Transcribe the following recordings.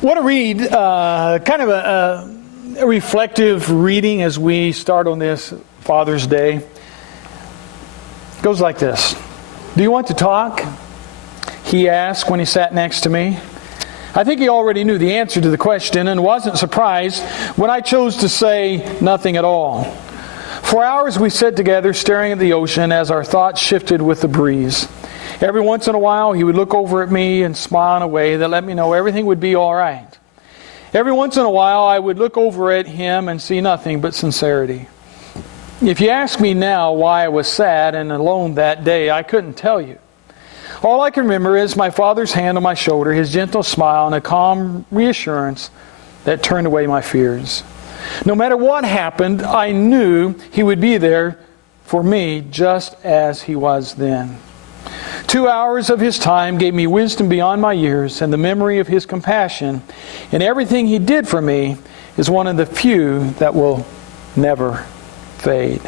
I want to read kind of a reflective reading as we start on this Father's Day. It goes like this. Do you want to talk? He asked when he sat next to me. I think he already knew the answer to the question and wasn't surprised when I chose to say nothing at all. For hours we sat together staring at the ocean as our thoughts shifted with the breeze. Every once in a while he would look over at me and smile in a way that let me know everything would be all right. Every once in a while I would look over at him and see nothing but sincerity. If you ask me now why I was sad and alone that day, I couldn't tell you. All I can remember is my father's hand on my shoulder, his gentle smile, and a calm reassurance that turned away my fears. No matter what happened, I knew he would be there for me just as he was then. 2 hours of his time gave me wisdom beyond my years, and the memory of his compassion and everything he did for me is one of the few that will never fade.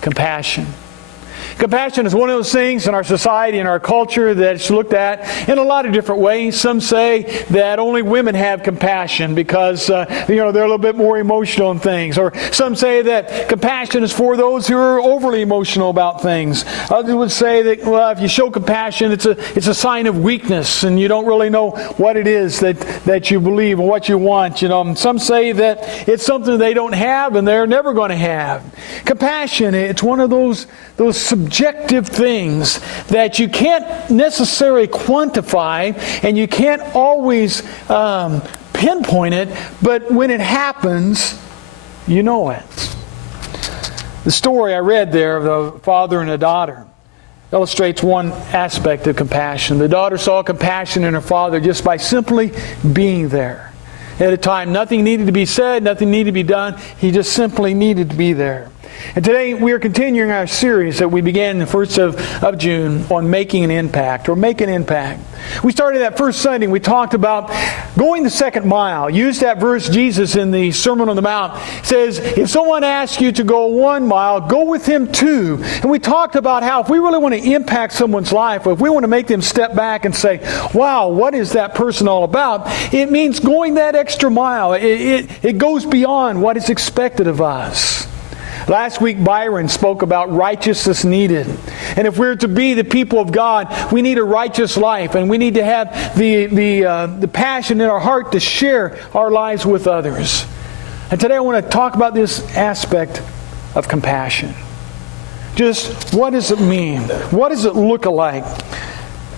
Compassion. Compassion is one of those things in our society and our culture that's looked at in a lot of different ways. Some say that only women have compassion because they're a little bit more emotional in things. Or some say that compassion is for those who are overly emotional about things. Others would say that, well, if you show compassion, it's a sign of weakness and you don't really know what it is that you believe and what you want. Some say that it's something they don't have and they're never going to have. Compassion, it's one of those subjective things that you can't necessarily quantify and you can't always pinpoint it, but when it happens, you know it. The story I read there of the father and a daughter illustrates one aspect of compassion. The daughter saw compassion in her father just by simply being there. At a time, nothing needed to be said, nothing needed to be done. He just simply needed to be there. And today we are continuing our series that we began the 1st of June on making an impact, or make an impact. We started that first Sunday and we talked about going the second mile. Used that verse Jesus in the Sermon on the Mount. It says, if someone asks you to go 1 mile, go with him 2. And we talked about how if we really want to impact someone's life, or if we want to make them step back and say, wow, what is that person all about? It means going that extra mile. It goes beyond what is expected of us. Last week, Byron spoke about righteousness needed. And if we're to be the people of God, we need a righteous life. And we need to have the passion in our heart to share our lives with others. And today I want to talk about this aspect of compassion. Just what does it mean? What does it look like?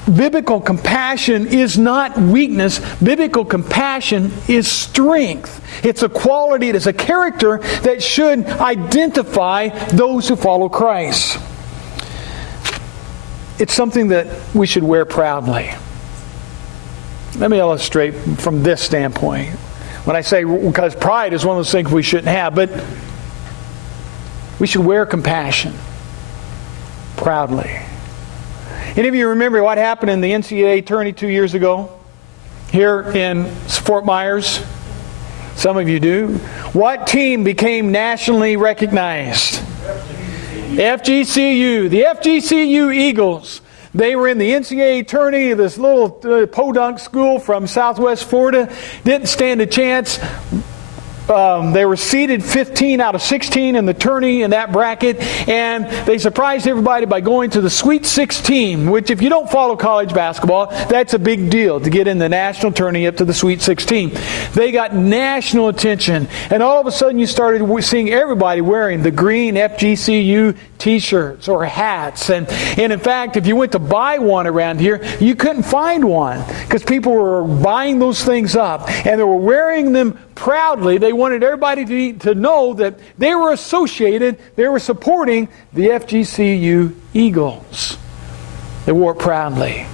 Biblical compassion is not weakness. Biblical compassion is strength. It's a quality, it is a character that should identify those who follow Christ. It's something that we should wear proudly. Let me illustrate from this standpoint. When I say, because pride is one of those things we shouldn't have, but we should wear compassion proudly. Any of you remember what happened in the NCAA tourney 2 years ago here in Fort Myers? Some of you do. What team became nationally recognized? FGCU. The FGCU Eagles. They were in the NCAA tourney. This little podunk school from Southwest Florida didn't stand a chance. They were seeded 15 out of 16 in the tourney in that bracket, and they surprised everybody by going to the Sweet 16, which if you don't follow college basketball, that's a big deal to get in the national tourney up to the Sweet 16. They got national attention, and all of a sudden you started seeing everybody wearing the green FGCU t-shirts or hats, and in fact, if you went to buy one around here, you couldn't find one because people were buying those things up, and they were wearing them proudly. They wanted everybody to know that they were associated, they were supporting the FGCU Eagles. They wore it proudly.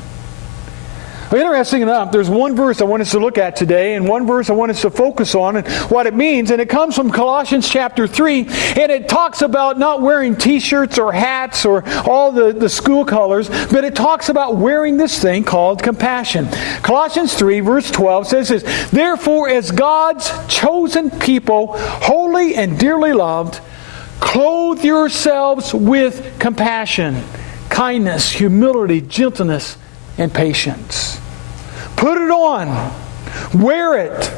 Well, interesting enough, there's one verse I want us to look at today, and one verse I want us to focus on and what it means, and it comes from Colossians chapter 3, and it talks about not wearing t-shirts or hats or all the school colors, but it talks about wearing this thing called compassion. Colossians 3 verse 12 says this, therefore as God's chosen people, holy and dearly loved, clothe yourselves with compassion, kindness, humility, gentleness, and patience. Put it on. Wear it.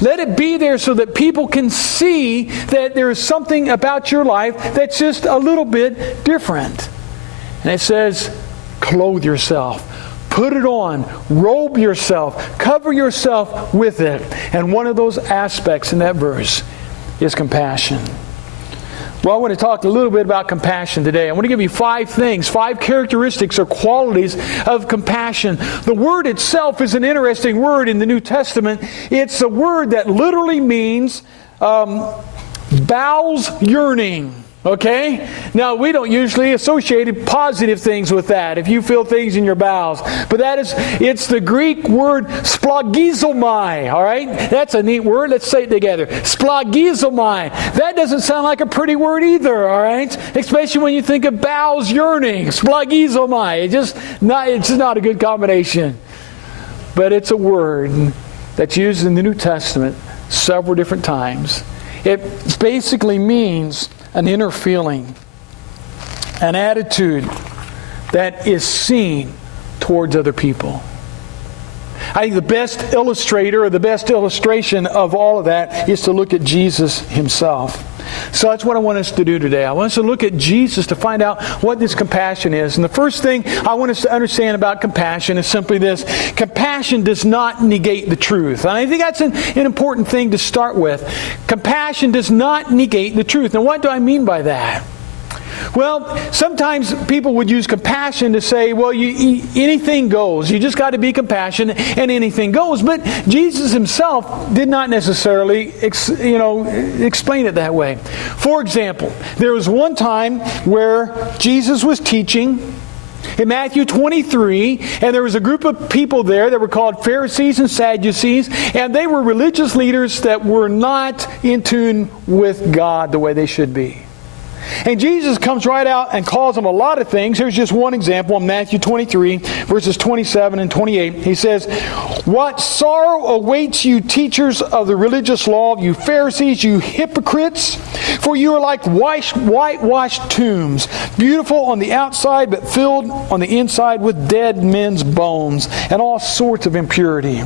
Let it be there so that people can see that there is something about your life that's just a little bit different. And it says, clothe yourself. Put it on. Robe yourself. Cover yourself with it. And one of those aspects in that verse is compassion. Well, I want to talk a little bit about compassion today. I want to give you 5 things, 5 characteristics or qualities of compassion. The word itself is an interesting word in the New Testament. It's a word that literally means bowels yearning. Okay? Now, we don't usually associate positive things with that, if you feel things in your bowels. But it's the Greek word splagizomai, all right? That's a neat word. Let's say it together. Splagizomai. That doesn't sound like a pretty word either, all right? Especially when you think of bowels yearning. Splagizomai. It's not a good combination. But it's a word that's used in the New Testament several different times. It basically means an inner feeling, an attitude that is seen towards other people. I think the best illustrator or the best illustration of all of that is to look at Jesus himself. So that's what I want us to do today. I want us to look at Jesus to find out what this compassion is. And the first thing I want us to understand about compassion is simply this. Compassion does not negate the truth. And I think that's an important thing to start with. Compassion does not negate the truth. Now, what do I mean by that? Well, sometimes people would use compassion to say, well, anything goes. You just got to be compassionate and anything goes. But Jesus himself did not necessarily explain it that way. For example, there was one time where Jesus was teaching in Matthew 23, and there was a group of people there that were called Pharisees and Sadducees, and they were religious leaders that were not in tune with God the way they should be. And Jesus comes right out and calls them a lot of things. Here's just one example in Matthew 23, verses 27 and 28. He says, "What sorrow awaits you, teachers of the religious law, you Pharisees, you hypocrites! For you are like whitewashed tombs, beautiful on the outside, but filled on the inside with dead men's bones and all sorts of impurity.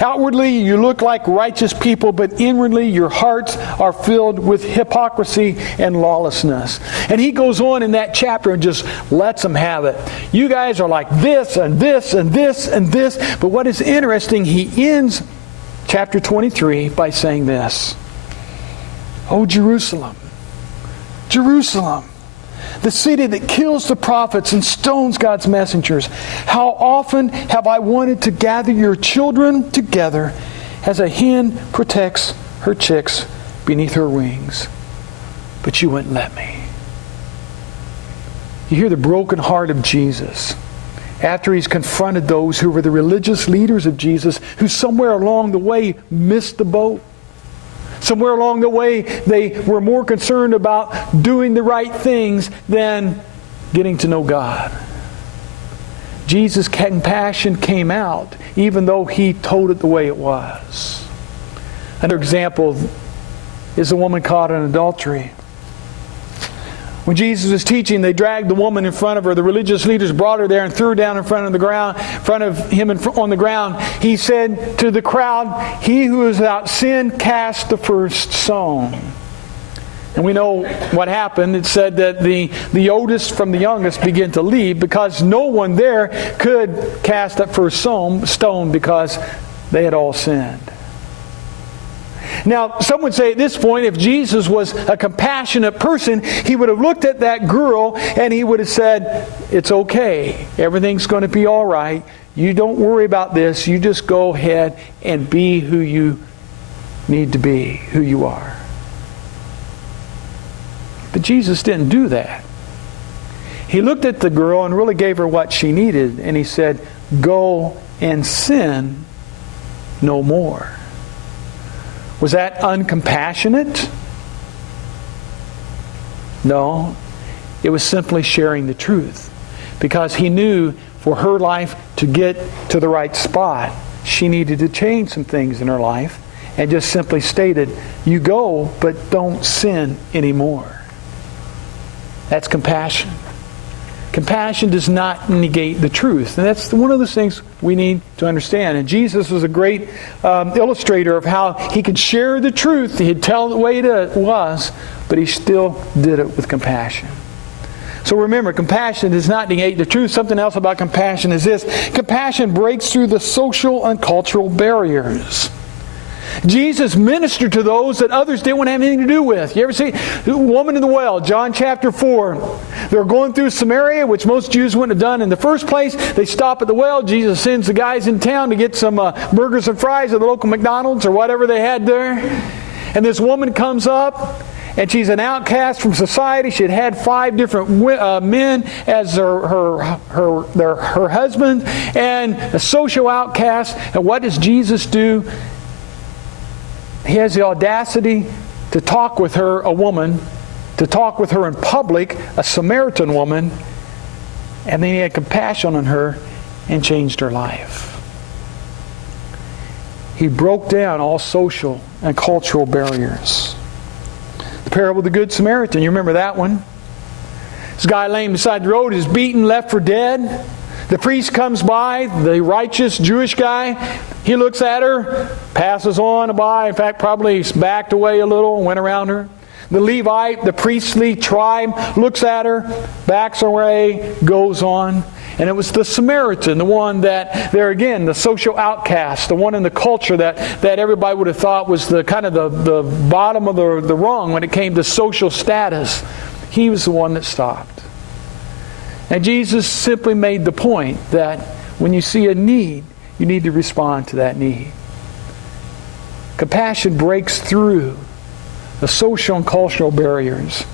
Outwardly you look like righteous people, but inwardly your hearts are filled with hypocrisy and lawlessness." And he goes on in that chapter and just lets them have it. You guys are like this and this and this and this. But what is interesting, he ends chapter 23 by saying this. "Oh, Jerusalem, Jerusalem, the city that kills the prophets and stones God's messengers. How often have I wanted to gather your children together as a hen protects her chicks beneath her wings. But you wouldn't let me." You hear the broken heart of Jesus after he's confronted those who were the religious leaders of Jesus, who somewhere along the way missed the boat. Somewhere along the way they were more concerned about doing the right things than getting to know God. Jesus' compassion came out even though he told it the way it was. Another example is the woman caught in adultery. When Jesus was teaching, they dragged the woman in front of her. The religious leaders brought her there and threw her down in front of him on the ground. He said to the crowd, "He who is without sin cast the first stone." And we know what happened. It said that the oldest from the youngest began to leave because no one there could cast that first stone because they had all sinned. Now, some would say at this point, if Jesus was a compassionate person, he would have looked at that girl and he would have said, "It's okay. Everything's going to be all right. You don't worry about this. You just go ahead and be who you need to be, who you are." But Jesus didn't do that. He looked at the girl and really gave her what she needed, and he said, "Go and sin no more." Was that uncompassionate? No. It was simply sharing the truth. Because he knew for her life to get to the right spot, she needed to change some things in her life, and just simply stated, "You go, but don't sin anymore." That's compassion. Compassion does not negate the truth. And that's one of those things we need to understand. And Jesus was a great illustrator of how he could share the truth. He'd tell the way it was, but he still did it with compassion. So remember, compassion does not negate the truth. Something else about compassion is this. Compassion breaks through the social and cultural barriers. Jesus ministered to those that others didn't want to have anything to do with. You ever see the woman in the well, John chapter 4. They're going through Samaria, which most Jews wouldn't have done in the first place. They stop at the well. Jesus sends the guys in town to get some burgers and fries at the local McDonald's or whatever they had there. And this woman comes up, and she's an outcast from society. She had had 5 different men as her husband, and a social outcast. And what does Jesus do? He has the audacity to talk with her, a woman, to talk with her in public, a Samaritan woman, and then he had compassion on her and changed her life. He broke down all social and cultural barriers. The parable of the Good Samaritan, you remember that one? This guy laying beside the road is beaten, left for dead. The priest comes by, the righteous Jewish guy. He looks at her, passes on by. In fact, probably backed away a little and went around her. The Levite, the priestly tribe, looks at her, backs away, goes on. And it was the Samaritan, the one that, there again, the social outcast, the one in the culture that everybody would have thought was the kind of the bottom of the rung when it came to social status. He was the one that stopped. And Jesus simply made the point that when you see a need, you need to respond to that need. Compassion breaks through the social and cultural barriers.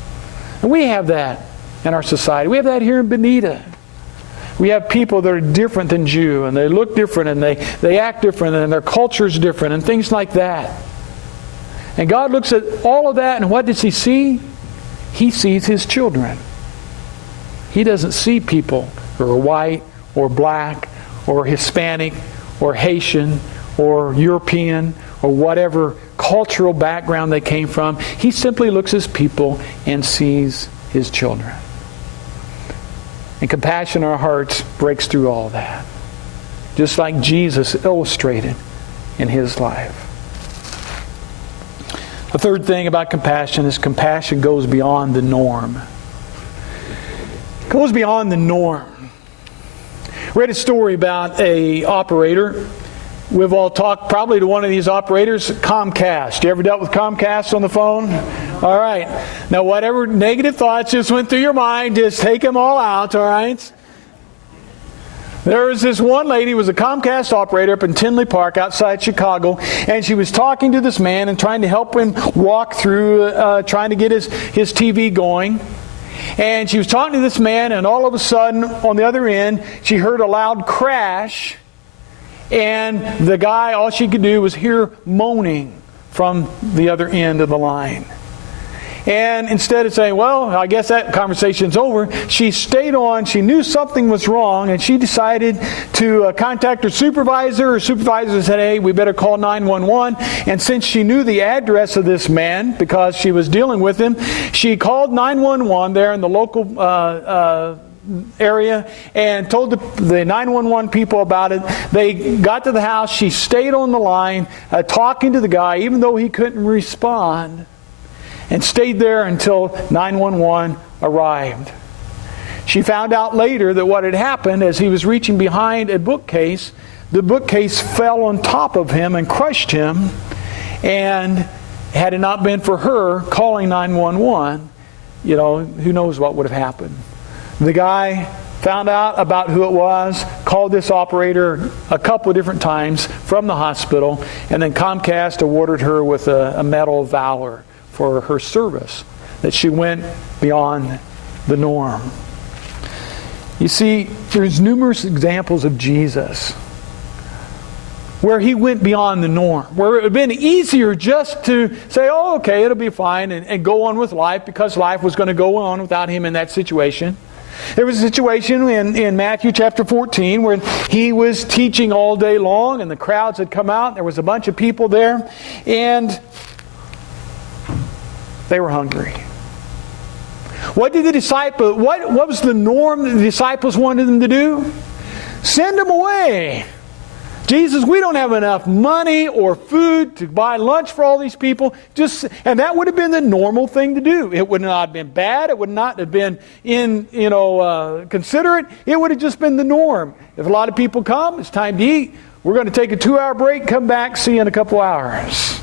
And we have that in our society. We have that here in Bonita. We have people that are different than Jew, and they look different, and they act different, and their culture is different, and things like that. And God looks at all of that, and what does He see? He sees His children. He doesn't see people who are white or black or Hispanic or Haitian or European or whatever cultural background they came from. He simply looks at people and sees His children. And compassion in our hearts breaks through all that. Just like Jesus illustrated in His life. The third thing about compassion is compassion goes beyond the norm. Goes beyond the norm. Read a story about a operator. We've all talked probably to one of these operators, Comcast. You ever dealt with Comcast on the phone? All right. Now, whatever negative thoughts just went through your mind, just take them all out, all right? There was this one lady who was a Comcast operator up in Tinley Park outside Chicago, and she was talking to this man and trying to help him walk through, trying to get his TV going. And she was talking to this man, and all of a sudden, on the other end, she heard a loud crash. And the guy, all she could do was hear moaning from the other end of the line. And instead of saying, well, I guess that conversation's over, she stayed on. She knew something was wrong, and she decided to contact her supervisor. Her supervisor said, hey, we better call 911. And since she knew the address of this man, because she was dealing with him, she called 911 there in the local area and told the 911 people about it. They got to the house. She stayed on the line talking to the guy, even though he couldn't respond, and stayed there until 911 arrived. She found out later that what had happened as he was reaching behind a bookcase, the bookcase fell on top of him and crushed him. And had it not been for her calling 911, who knows what would have happened. The guy found out about who it was, called this operator a couple of different times from the hospital, and then Comcast awarded her with a Medal of Valor for her service, that she went beyond the norm. You see, there's numerous examples of Jesus where He went beyond the norm, where it would have been easier just to say, oh, okay, it'll be fine, and go on with life, because life was going to go on without Him in that situation. There was a situation in Matthew chapter 14 where He was teaching all day long, and the crowds had come out. There was a bunch of people there, and they were hungry. What did the disciples, what was the norm that the disciples wanted them to do? Send them away. Jesus, we don't have enough money or food to buy lunch for all these people. And that would have been the normal thing to do. It would not have been bad. It would not have been considerate. It would have just been the norm. If a lot of people come, it's time to eat. We're going to take a 2-hour break, come back, see you in a couple hours.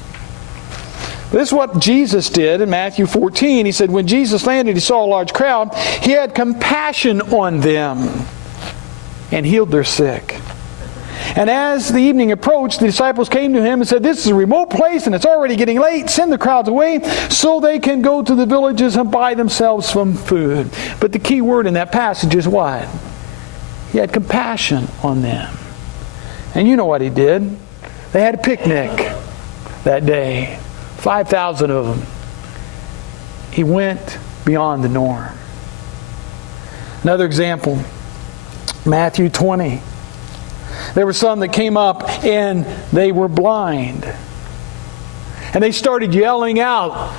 This is what Jesus did in Matthew 14. He said, when Jesus landed, he saw a large crowd. He had compassion on them and healed their sick. And as the evening approached, the disciples came to him and said, this is a remote place and it's already getting late. Send the crowds away so they can go to the villages and buy themselves some food. But the key word in that passage is what? He had compassion on them. And you know what he did. They had a picnic that day. 5,000 of them. He went beyond the norm. Another example, Matthew 20. There were some that came up and they were blind. And they started yelling out,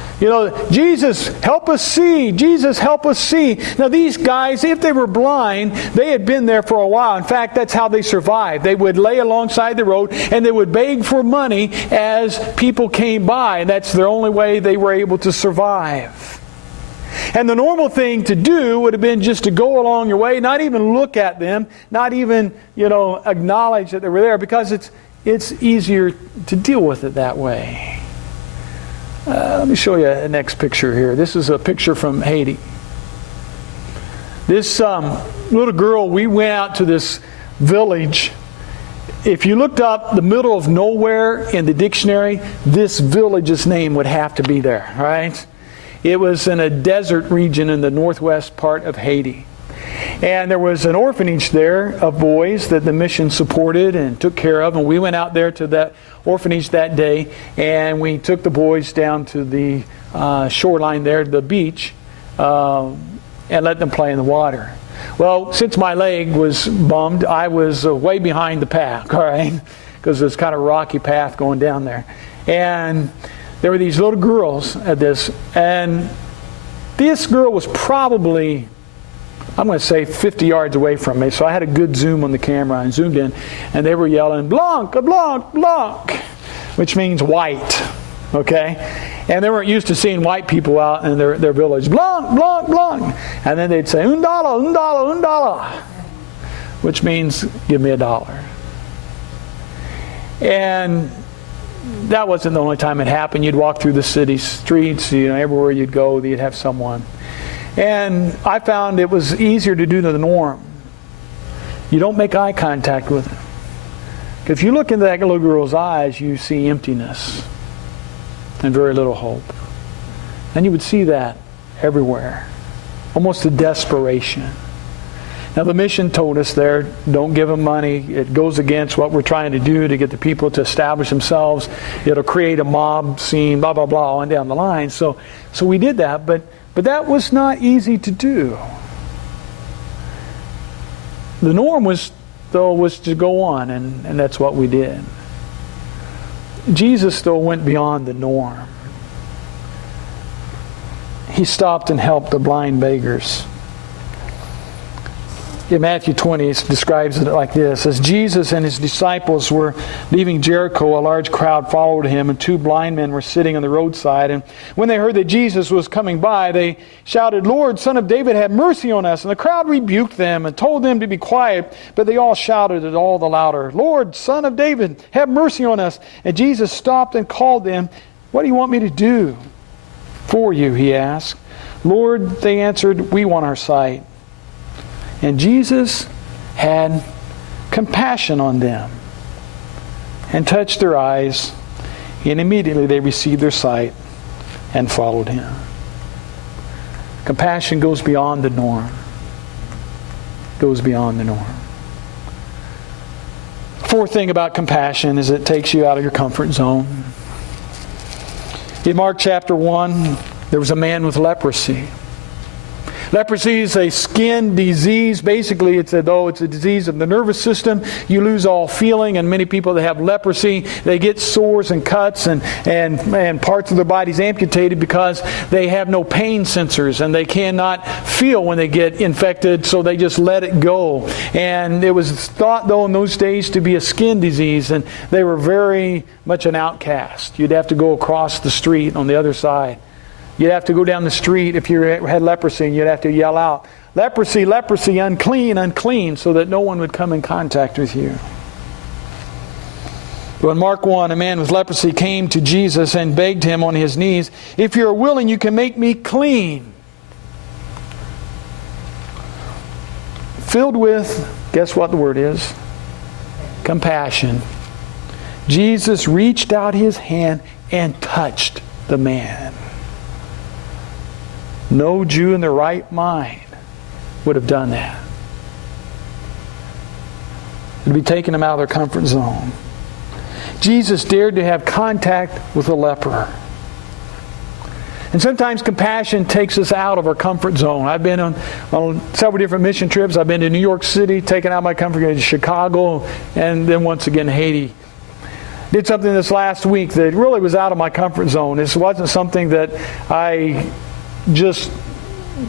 Jesus, help us see. Jesus, help us see. Now these guys, if they were blind, they had been there for a while. In fact, that's how they survived. They would lay alongside the road and they would beg for money as people came by. And that's their only way they were able to survive. And the normal thing to do would have been just to go along your way, not even look at them, not even, acknowledge that they were there, because it's easier to deal with it that way. Let me show you the next picture here. This is a picture from Haiti. This little girl, we went out to this village. If you looked up the middle of nowhere in the dictionary, this village's name would have to be there, right? It was in a desert region in the northwest part of Haiti. And there was an orphanage there of boys that the mission supported and took care of. And we went out there to that orphanage that day, and we took the boys down to the shoreline there, the beach, and let them play in the water. Well, since my leg was bummed, I was way behind the pack, all right? Because it's kind of a rocky path going down there. And there were these little girls at this, and this girl was probably, I'm going to say 50 yards away from me, so I had a good zoom on the camera and zoomed in, and they were yelling, Blanc, Blanc, Blanc, which means white, okay? And they weren't used to seeing white people out in their village. Blanc, Blanc, Blanc. And then they'd say, un dollar, which means give me $1. And that wasn't the only time it happened. You'd walk through the city streets, everywhere you'd go, you'd have someone. And I found it was easier to do than the norm. You don't make eye contact with them. If you look into that little girl's eyes, you see emptiness and very little hope. And you would see that everywhere. Almost a desperation. Now the mission told us there, don't give them money. It goes against what we're trying to do to get the people to establish themselves. It'll create a mob scene, blah, blah, blah, on down the line. So we did that, but that was not easy to do. The norm was to go on, and that's what we did. Jesus, though, went beyond the norm. He stopped and helped the blind beggars. In Matthew 20, it describes it like this. As Jesus and his disciples were leaving Jericho, a large crowd followed him, and 2 blind men were sitting on the roadside. And when they heard that Jesus was coming by, they shouted, Lord, Son of David, have mercy on us. And the crowd rebuked them and told them to be quiet, but they all shouted it all the louder, Lord, Son of David, have mercy on us. And Jesus stopped and called them. What do you want me to do for you, he asked. Lord, they answered, we want our sight. And Jesus had compassion on them and touched their eyes, and immediately they received their sight and followed him. Compassion goes beyond the norm. Goes beyond the norm. Fourth thing about compassion is it takes you out of your comfort zone. In Mark chapter 1, there was a man with leprosy. Leprosy is a skin disease. Basically, it's a disease of the nervous system. You lose all feeling, and many people that have leprosy, they get sores and cuts and parts of their bodies amputated because they have no pain sensors and they cannot feel when they get infected, so they just let it go. And it was thought, though, in those days to be a skin disease, and they were very much an outcast. You'd have to go across the street on the other side. You'd have to go down the street if you had leprosy, and you'd have to yell out, "Leprosy, leprosy, unclean, unclean," so that no one would come in contact with you. But in Mark 1, a man with leprosy came to Jesus and begged him on his knees, "If you are willing, you can make me clean." Filled with, guess what the word is? Compassion. Jesus reached out his hand and touched the man. No Jew in their right mind would have done that. It would be taking them out of their comfort zone. Jesus dared to have contact with a leper. And sometimes compassion takes us out of our comfort zone. I've been on several different mission trips. I've been to New York City, taken out my comfort zone, to Chicago, and then once again Haiti. Did something this last week that really was out of my comfort zone. This wasn't something that I just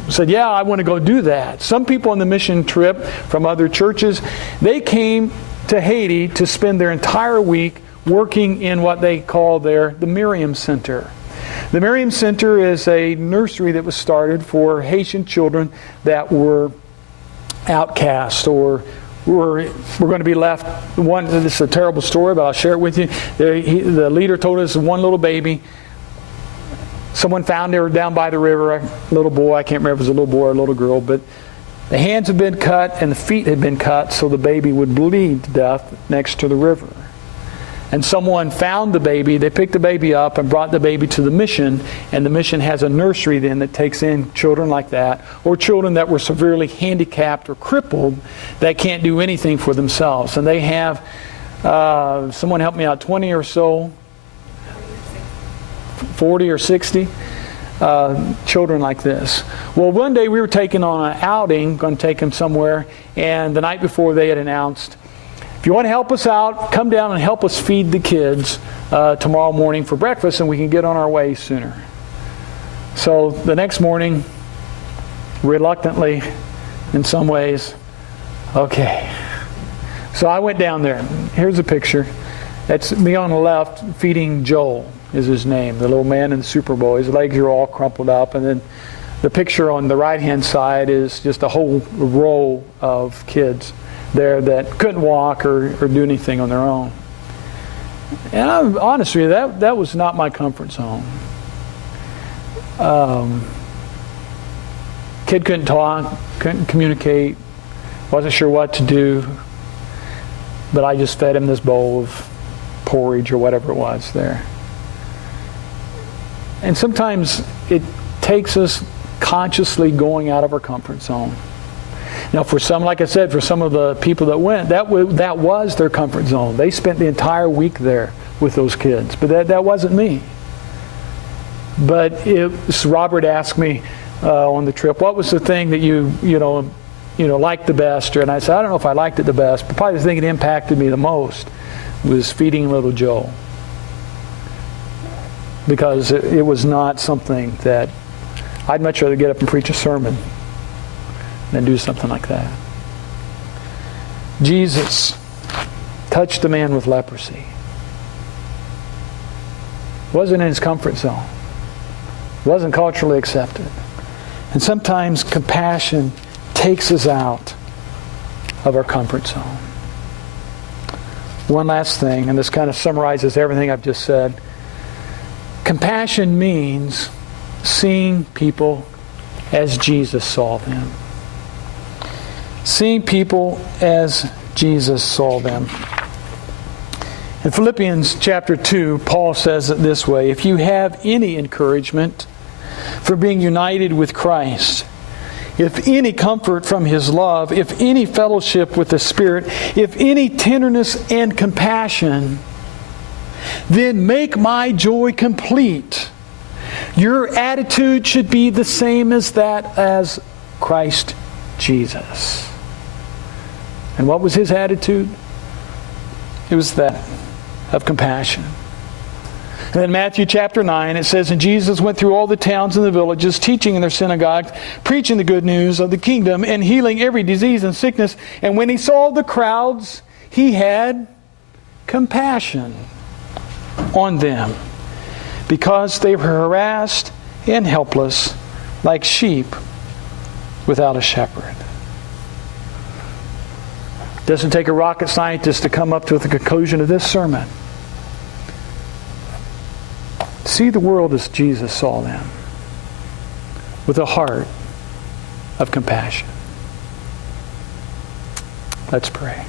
said, yeah, I want to go do that. Some people on the mission trip from other churches, they came to Haiti to spend their entire week working in what they call the Miriam Center. The Miriam Center is a nursery that was started for Haitian children that were outcast or were going to be left. This is a terrible story, but I'll share it with you. The leader told us one little baby, someone found her down by the river, a little boy, I can't remember if it was a little boy or a little girl, but the hands had been cut and the feet had been cut so the baby would bleed to death next to the river. And someone found the baby, they picked the baby up and brought the baby to the mission, and the mission has a nursery then that takes in children like that, or children that were severely handicapped or crippled that can't do anything for themselves. And they have, someone help me out, 20 or so, 40 or 60 children like this. Well, one day we were taken on an outing, going to take them somewhere, and the night before they had announced, if you want to help us out, come down and help us feed the kids tomorrow morning for breakfast, and we can get on our way sooner. So the next morning, reluctantly, in some ways, okay. So I went down there. Here's a picture. That's me on the left feeding Joel, is his name, the little man in the Super Bowl. His legs are all crumpled up, and then the picture on the right-hand side is just a whole row of kids there that couldn't walk or do anything on their own. And I'm honest with you, that was not my comfort zone. Kid couldn't talk, couldn't communicate, wasn't sure what to do, but I just fed him this bowl of porridge or whatever it was there. And sometimes it takes us consciously going out of our comfort zone. Now, for some, like I said, for some of the people that went, that was their comfort zone. They spent the entire week there with those kids. But that wasn't me. But Robert asked me on the trip, what was the thing that you liked the best? And I said, I don't know if I liked it the best, but probably the thing that impacted me the most was feeding little Joe. Because it was not something that I'd much rather get up and preach a sermon than do something like that. Jesus touched a man with leprosy. Wasn't in his comfort zone. Wasn't culturally accepted. And sometimes compassion takes us out of our comfort zone. One last thing, and this kind of summarizes everything I've just said. Compassion means seeing people as Jesus saw them. Seeing people as Jesus saw them. In Philippians chapter 2, Paul says it this way, if you have any encouragement for being united with Christ, if any comfort from His love, if any fellowship with the Spirit, if any tenderness and compassion, then make my joy complete. Your attitude should be the same as that Christ Jesus. And what was his attitude? It was that of compassion. And then Matthew chapter 9, it says, "And Jesus went through all the towns and the villages, teaching in their synagogues, preaching the good news of the kingdom, and healing every disease and sickness. And when he saw the crowds, he had compassion on them, because they were harassed and helpless, like sheep without a shepherd." It doesn't take a rocket scientist to come up to the conclusion of this sermon. See the world as Jesus saw them, with a heart of compassion. Let's pray.